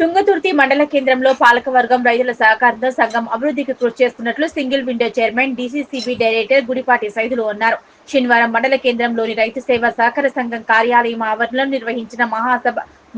తుంగతుర్తి మండల కేంద్రంలో పాలకవర్గం రైతుల సహకారంతో సంఘం అభివృద్ధికి కృషి చేస్తున్నట్లు single window chairman DCCB director Gudipati Saidulu అన్నారు. శనివారం మండల కేంద్రంలోని రైతు సేవా సహకార సంఘం కార్యాలయం ఆవరణలో నిర్వహించిన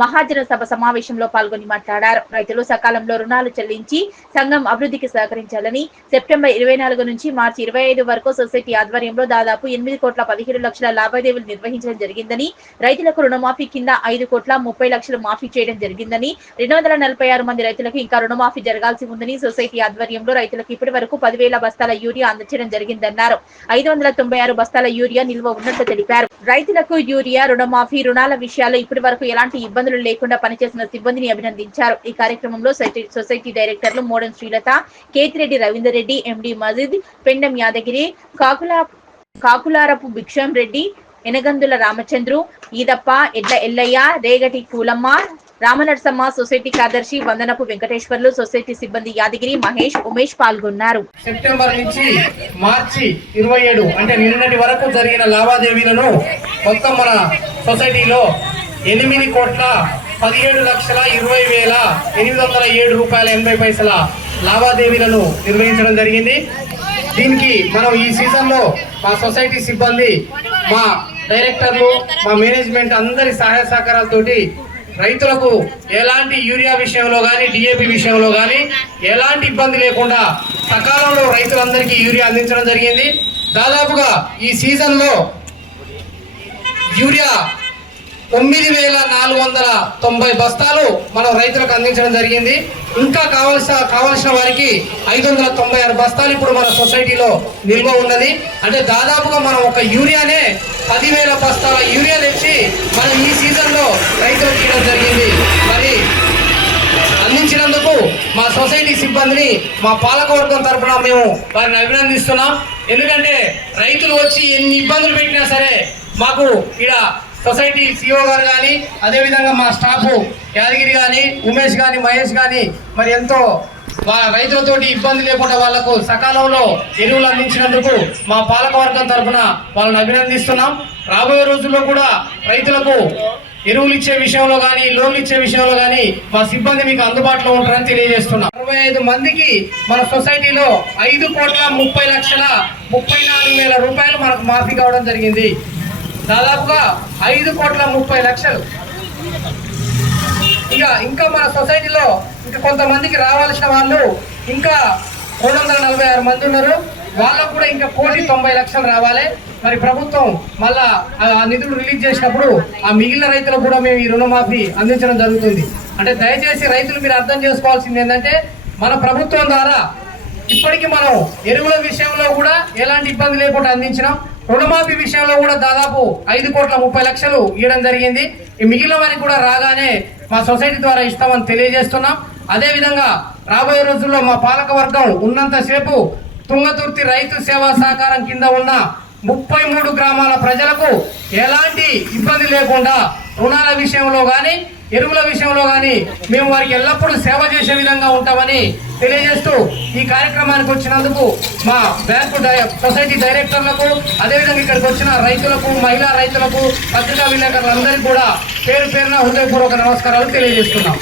మహాజన సభ సమావేశంలో పాల్గొని మాట్లాడారు. రైతులు సకాలంలో రుణాలు చెల్లించి సంఘం అభివృద్ధికి సహకరించాలని, సెప్టెంబర్ 24 నుంచి మార్చి 25 వరకు సొసైటీ ఆధ్వర్యంలో దాదాపు 8,17,00,000 లావాదేవీలు నిర్వహించడం జరిగిందని, రైతులకు రుణమాఫీ కింద 5,30,00,000 మాఫీ చేయడం జరిగిందని, 246 మంది రైతులకు ఇంకా రుణమాఫీ జరగాల్సి ఉందని, సొసైటీ ఆధ్వర్యంలో రైతులకు ఇప్పటి వరకు 10,000 బస్తాల యూరియా అందజేయడం జరిగిందన్నారు. 596 బస్తాల యూరియా నిల్వ ఉన్నట్లు తెలిపారు. రైతులకు యూరియా, రుణమాఫీ, రుణాల విషయాల్లో ఇప్పటి వరకు ఎలాంటి ఇబ్బందులు లేకుండా పనిచేసిన సిబ్బందిని అభినందించారు. ఈ కార్యక్రమంలో సొసైటీ డైరెక్టర్లు మోడన్ శ్రీలత, కేతిరెడ్డి రవీందర్ రెడ్డి, ఎండి మజీద్, పెండం యాదగిరి, కాకులారపు భిక్షం రెడ్డి, ఎనగందుల రామచంద్రు, ఈదప్ప, ఎడ్ల ఎల్లయ్య, రేగటి పూలమ్మ, రామనరసమ్మ, సొసైటీ కార్యదర్శి వందనపు వెంకటేశ్వర్లు, సొసైటీ సిబ్బంది యాదగిరి, మహేష్, ఉమేష్ పాల్గొన్నారు. సెప్టెంబర్ నుంచి మార్చి 27 అంటే నిన్నటి వరకు జరిగిన లావాదేవీలను మొత్తం మన సొసైటీలో 8,17,20,807 రూపాయల 80 పైసల లావాదేవీలను నిర్వహించడం జరిగింది. దీనికి మనం ఈ సీజన్లో మా సొసైటీ సిబ్బంది, మా డైరెక్టర్లు, మా మేనేజ్మెంట్ అందరి సహాయ సహకారాలతోటి రైతులకు ఎలాంటి యూరియా విషయంలో కానీ, డిఏపి విషయంలో కానీ ఎలాంటి ఇబ్బంది లేకుండా సకాలంలో రైతులందరికీ యూరియా అందించడం జరిగింది. దాదాపుగా ఈ సీజన్లో యూరియా 9,490 బస్తాలు మనం రైతులకు అందించడం జరిగింది. ఇంకా కావలసిన వారికి 596 బస్తాలు ఇప్పుడు మన సొసైటీలో నిల్వ ఉన్నది. అంటే దాదాపుగా మనం ఒక యూరియానే 10,000 బస్తాల యూరియా తెచ్చి మనం ఈ సీజన్లో రైతులకు ఇవ్వడం జరిగింది. మరి అందించినందుకు మా సొసైటీ సిబ్బందిని, మా పాలకవర్గం తరఫున మేము వారిని అభినందిస్తున్నాం. ఎందుకంటే రైతులు వచ్చి ఎన్ని ఇబ్బందులు పెట్టినా సరే మాకు ఇక్కడ సొసైటీ సిఓ గారు కానీ, అదేవిధంగా మా స్టాఫ్ యాదగిరి కానీ, ఉమేష్ కానీ, మహేష్ కానీ మరి ఎంతో రైతులతోటి ఇబ్బంది లేకుండా వాళ్లకు సకాలంలో ఎరువులు అందించినందుకు మా పాలకవర్గం తరఫున వాళ్ళని అభినందిస్తున్నాం. రాబోయే రోజుల్లో కూడా రైతులకు ఎరువులు ఇచ్చే విషయంలో కానీ, లోన్లు ఇచ్చే విషయంలో కానీ మా సిబ్బంది మీకు అందుబాటులో ఉంటారని తెలియజేస్తున్నాం. 65 మందికి మన సొసైటీలో 5,30,34,000 రూపాయలు మనకు మాఫీ కావడం జరిగింది. దాదాపుగా 5,30,00,000. ఇంకా మన సొసైటీలో ఇంకా కొంతమందికి రావాల్సిన వాళ్ళు ఇంకా 246 మంది ఉన్నారు. వాళ్ళకు కూడా ఇంకా 1,90,00,000 రావాలి. మరి ప్రభుత్వం మళ్ళా ఆ నిధులు రిలీజ్ చేసినప్పుడు ఆ మిగిలిన రైతులకు కూడా మేము ఈ రుణమాఫీ అందించడం జరుగుతుంది. అంటే దయచేసి రైతులు మీరు అర్థం చేసుకోవాల్సింది ఏంటంటే, మన ప్రభుత్వం ద్వారా ఇప్పటికీ మనం ఎరువుల విషయంలో కూడా ఎలాంటి ఇబ్బంది లేకుండా అందించినాం. రుణమాఫీ విషయంలో కూడా దాదాపు 5,30,00,000 ఇవ్వడం జరిగింది. ఈ మిగిలిన వారికి కూడా రాగానే మా సొసైటీ ద్వారా ఇస్తామని తెలియజేస్తున్నాం. అదేవిధంగా రాబోయే రోజుల్లో మా పాలక వర్గం ఉన్నంతసేపు తుంగతుర్తి రైతు సేవా సహకారం కింద ఉన్న 33 గ్రామాల ప్రజలకు ఎలాంటి ఇబ్బంది లేకుండా రుణాల విషయంలో కానీ, ఎరువుల విషయంలో కానీ మేము వారికి ఎల్లప్పుడూ సేవ చేసే విధంగా ఉంటామని తెలియజేస్తూ ఈ కార్యక్రమానికి వచ్చినందుకు మా బ్యాంకు సొసైటీ డైరెక్టర్లకు, అదేవిధంగా ఇక్కడికి వచ్చిన రైతులకు, మహిళా రైతులకు, పత్రికా విలేకరులందరికీ కూడా పేరు పేరున హృదయపూర్వక నమస్కారాలు తెలియజేస్తున్నాం.